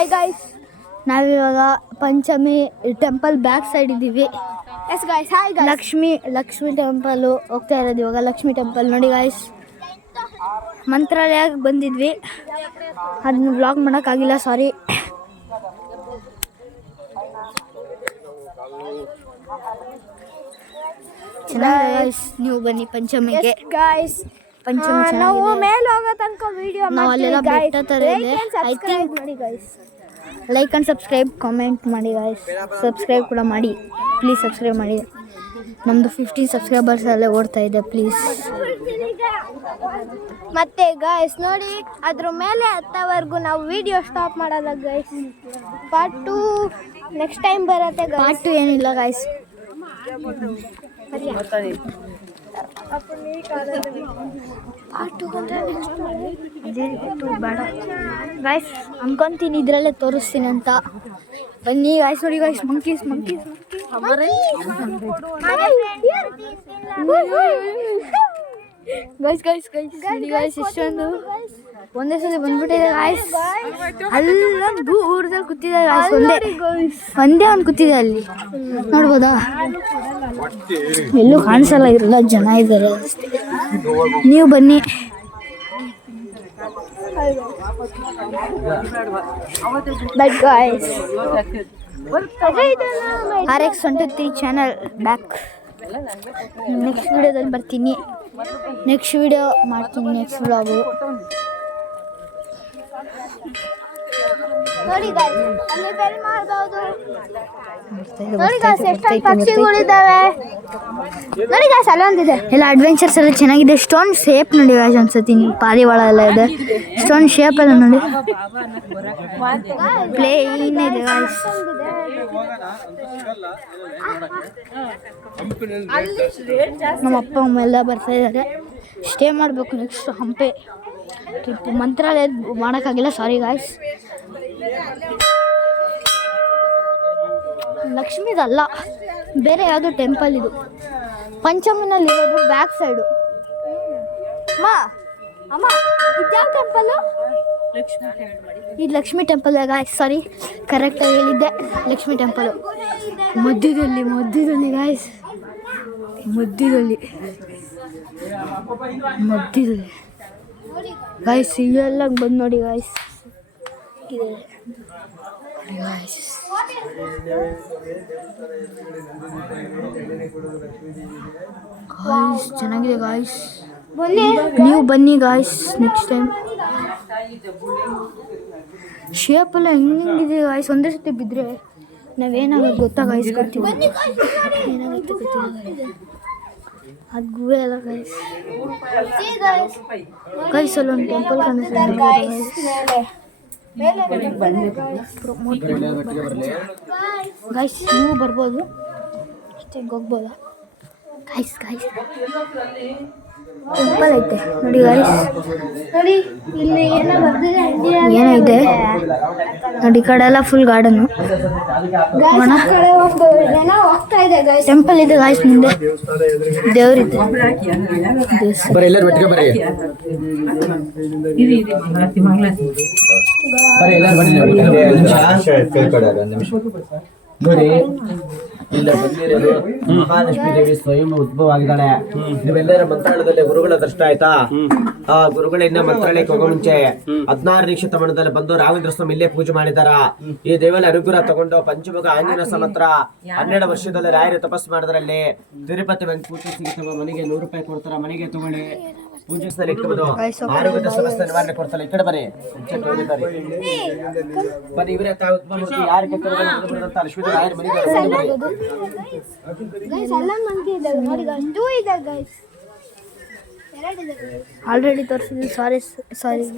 Hi guys, ನಾವಿವಾಗ Panchami temple back side ಇದ್ದೀವಿ. Yes guys, hi guys. Lakshmi temple ಹೋಗ್ತಾ ಇರೋದು ಇವಾಗ. ಲಕ್ಷ್ಮಿ ಟೆಂಪಲ್ ನೋಡಿ ಗಾಯ್ಸ್, ಮಂತ್ರಾಲಯಕ್ಕೆ ಬಂದಿದ್ವಿ. ಅದನ್ನ ವ್ಲಾಗ್ ಮಾಡೋಕ್ಕಾಗಿಲ್ಲ, ಸಾರಿ. ಚೆನ್ನಾಗಿದೆ ಗಾಯ್ಸ್, ನೀವು ಬನ್ನಿ ಪಂಚಮಿಗೆ. ಗಾಯ್ಸ್ ನಾವು ಮೇಲೆ ಹೋಗೋ ತನಕ ವಿಡಿಯೋ ನಾವೆಲ್ಲ ಬೆಟ್ಟ ಥರ ಇದೆ. I think like and subscribe, comment ಮಾಡಿ ಗಾಯ್ಸ್. ಸಬ್ಸ್ಕ್ರೈಬ್ ಕೂಡ ಮಾಡಿ ಪ್ಲೀಸ್, ಸಬ್ಸ್ಕ್ರೈಬ್ ಮಾಡಿ. ನಮ್ಮದು 15 ಸಬ್ಸ್ಕ್ರೈಬರ್ಸ್ ಅಲ್ಲೇ ಓಡ್ತಾ ಇದೆ, ಪ್ಲೀಸ್. ಮತ್ತೆ ಗಾಯ್ಸ್ ನೋಡಿ, ಅದ್ರ ಮೇಲೆ ಹತ್ತವರೆಗೂ ನಾವು ವಿಡಿಯೋ ಸ್ಟಾಪ್ ಮಾಡಲ್ಲ ಗಾಯ್ಸ್. ಪಾರ್ಟ್ 2 ನೆಕ್ಸ್ಟ್ ಟೈಮ್ ಬರುತ್ತೆ. ಪಾರ್ಟ್ 2 ಏನಿಲ್ಲ ಗಾಯ್ಸ್. ಬೇಡ ಗಾಯ್ಸ್, ಅನ್ಕೊಂತೀನಿ ಇದರಲ್ಲೇ ತೋರಿಸ್ತೀನಿ ಅಂತ. ಬನ್ನಿ ಗಾಯ್ಸ್. ನೋಡಿ ಗಾಯ್ಸ್, ಮಂಕೀಸ್ ಗಾಯ್ಸ್ ಇಷ್ಟೊಂದು ಒಂದೇ ಸಲ ಬಂದ್ಬಿಟ್ಟಿದೆ ಗಾಯ್ಸ್. ಅಲ್ಲೊಂದು ದೂರದಲ್ಲಿ ಕೂತಿದೆ ಗಾಯ್ಸ್, ಒಂದೇ ಒಂದು ಕೂತಿದೆ ಅಲ್ಲಿ, ನೋಡ್ಬೋದಾ? ಎಲ್ಲೂ ಕಾಣಿಸಲ್ಲ, ಇರಲ್ಲ, ಜನ ಇದ್ದಾರೆ. ನೀವು ಬನ್ನಿ. RX123 channel back. ನೆಕ್ಸ್ಟ್ ವಿಡಿಯೋದಲ್ಲಿ ಬರ್ತೀನಿ, ನೆಕ್ಸ್ಟ್ ವಿಡಿಯೋ ಮಾಡ್ತೀನಿ, ನೆಕ್ಸ್ಟ್ ವ್ಲಾಗು. ನೋಡಿ ಗಾಯ್ಸ್, ಅಲ್ಲೊಂದಿದೆ. ಎಲ್ಲ ಅಡ್ವೆಂಚರ್ಸ್ ಎಲ್ಲ ಚೆನ್ನಾಗಿದೆ. ಸ್ಟೋನ್ ಶೇಪ್ ನೋಡಿ ಗಾಯ್ಸ್, ಅನ್ಸತಿ ಪಾರಿವಾಳ ಎಲ್ಲ ಇದೆ. ಸ್ಟೋನ್ ಶೇಪ್ ಎಲ್ಲ ನೋಡಿ, ಪ್ಲೇನ್ ಇದೆ ಗಾಯ್ಸ್. ನಮ್ಮ ಅಪ್ಪ ಅಮ್ಮ ಎಲ್ಲ ಬರ್ತಾ ಇದ್ದಾರೆ. ಸ್ಟೇ ಮಾಡಬೇಕು ನೆಕ್ಸ್ಟ್ ಹಂಪೆ ಟ್ರಿಪ್. ಮಂತ್ರಾಲಯ ಮಾಡೋಕ್ಕಾಗಿಲ್ಲ, ಸಾರಿ ಗಾಯ್ಸ್. ಲಕ್ಷ್ಮೀದಲ್ಲ, ಬೇರೆ ಯಾವುದೋ ಟೆಂಪಲ್ ಇದು. ಪಂಚಮಿನಲ್ಲಿ ಇರೋದು ಬ್ಯಾಕ್ ಸೈಡು. ಅಮ್ಮ ಇದ್ಯಾವ ಟೆಂಪಲ್ಲು? ಇದು ಲಕ್ಷ್ಮೀ ಟೆಂಪಲ್ ಗಾಯ್ಸ್, ಸಾರಿ, ಕರೆಕ್ಟಾಗಿ ಹೇಳಿದ್ದೆ. ಲಕ್ಷ್ಮೀ ಟೆಂಪಲು ಮಧ್ಯದಲ್ಲಿ ಗಾಯ್ಸ್, ಮಧ್ಯದಲ್ಲಿ ಗಾಯ್ಸ್. ಇವೆಲ್ಲ ಬಂದು ನೋಡಿ ಗಾಯ್ಸ್, ಚೆನ್ನಾಗಿದೆ ಗಾಯ್ಸ್. ನೀವು ಬನ್ನಿ ಗಾಯ್ಸ್ ನೆಕ್ಸ್ಟ್ ಟೈಮ್. ಶೇಪ್ ಎಲ್ಲ ಹೆಂಗಿದೆ ಗಾಯ್ಸ್, ಒಂದೇ ಸತಿ ಬಿದ್ದರೆ ನಾವೇನಾಗೋದು ಗೊತ್ತಾ ಗಾಯ್ಸ್? ಗೊತ್ತಿಲ್ಲ ಏನಾಗುತ್ತೆ, ಗೊತ್ತಿಲ್ಲ. ಅದು ಗುವೆ ಅಲ್ಲ ಗಾಯ್ಸ್. ಗಾಯ್ಸ್ ಅಲ್ಲೊಂದು ಟೆಂಪಲ್ ಕಾಣಿಸ್ತಾರೆ ಗಾಯ್ಸ್, ನೀವು ಬರ್ಬೋದು, ಅಷ್ಟೇ ಹೋಗ್ಬೋದಾ ಗಾಯ್ಸ್? ಟೆಂಪಲ್ ಐತೆ ನೋಡಿ ಗಾಯ್ಸ್. ನೋಡಿ ಇಲ್ಲಿ ಏನೋ ಇದೆ ನೋಡಿ, ಈ ಕಡೆ ಎಲ್ಲ ಫುಲ್ ಗಾರ್ಡನ್ನು. ಟೆಂಪಲ್ ಇದೆ ಗಾಯ್ಸ್, ಮುಂದೆ ದೇವ್ರಿದೆ. ನೋಡಿ, ಇಲ್ಲ ಬಂದಿರೋದು ಮಹಾಲಕ್ಷ್ಮೀ ದೇವಿ ಸ್ವಯಂ ಉದ್ಭವ ಆಗಿದ್ದಾಳೆ. ನೀವೆಲ್ಲರ ಮಂತ್ರಾಲಯದಲ್ಲಿ ಗುರುಗಳ ದರ್ಶನ ಆಯ್ತಾ? ಆ ಗುರುಗಳಿಂದ ಮಂತ್ರಾಲಯಕ್ಕೆ ಹೋಗೋ ಮುಂಚೆ 16ನೇ ಶತಮಾನದಲ್ಲಿ ಬಂದು ರಾಘವೇಂದ್ರ ಸ್ವಾಮಿ ಇಲ್ಲೇ ಪೂಜೆ ಮಾಡಿದಾರ. ಈ ದೇವರ ಅನುಗ್ರಹ ತಗೊಂಡು ಪಂಚಮುಖ ಆಂಜನೇಯ ಸಮತ್ರ 12 ವರ್ಷದಲ್ಲಿ ರಾಯರು ತಪಸ್ಸು ಮಾಡಿದ್ರಲ್ಲಿ ತಿರುಪತಿ ಬಂದು ಪೂಜೆ ಸಿಗುತ್ತವ. ಮನೆಗೆ 100 ರೂಪಾಯಿ ಕೊಡ್ತಾರ, ಮನೆಗೆ ತಗೊಳ್ಳಿ, ಪೂಜೆ ಸ್ಥಳ ಇಟ್ಬೋದು. ಆರೋಗ್ಯದ ಸಮಸ್ಯೆ ನಿವಾರಣೆ ಕೊಡ್ತಾರೆ. ಈ ಕಡೆ ಬನ್ನಿ, ಬನ್ನಿ. ಇವರೇ ಯಾರಿಗೆ ಅಶ್ವಿನಿ ರಾಯರ ಮನೆಗೆ ಆಲ್ರೆಡಿ ತೋರಿಸಿದ್ವಿ, ಸಾರಿ.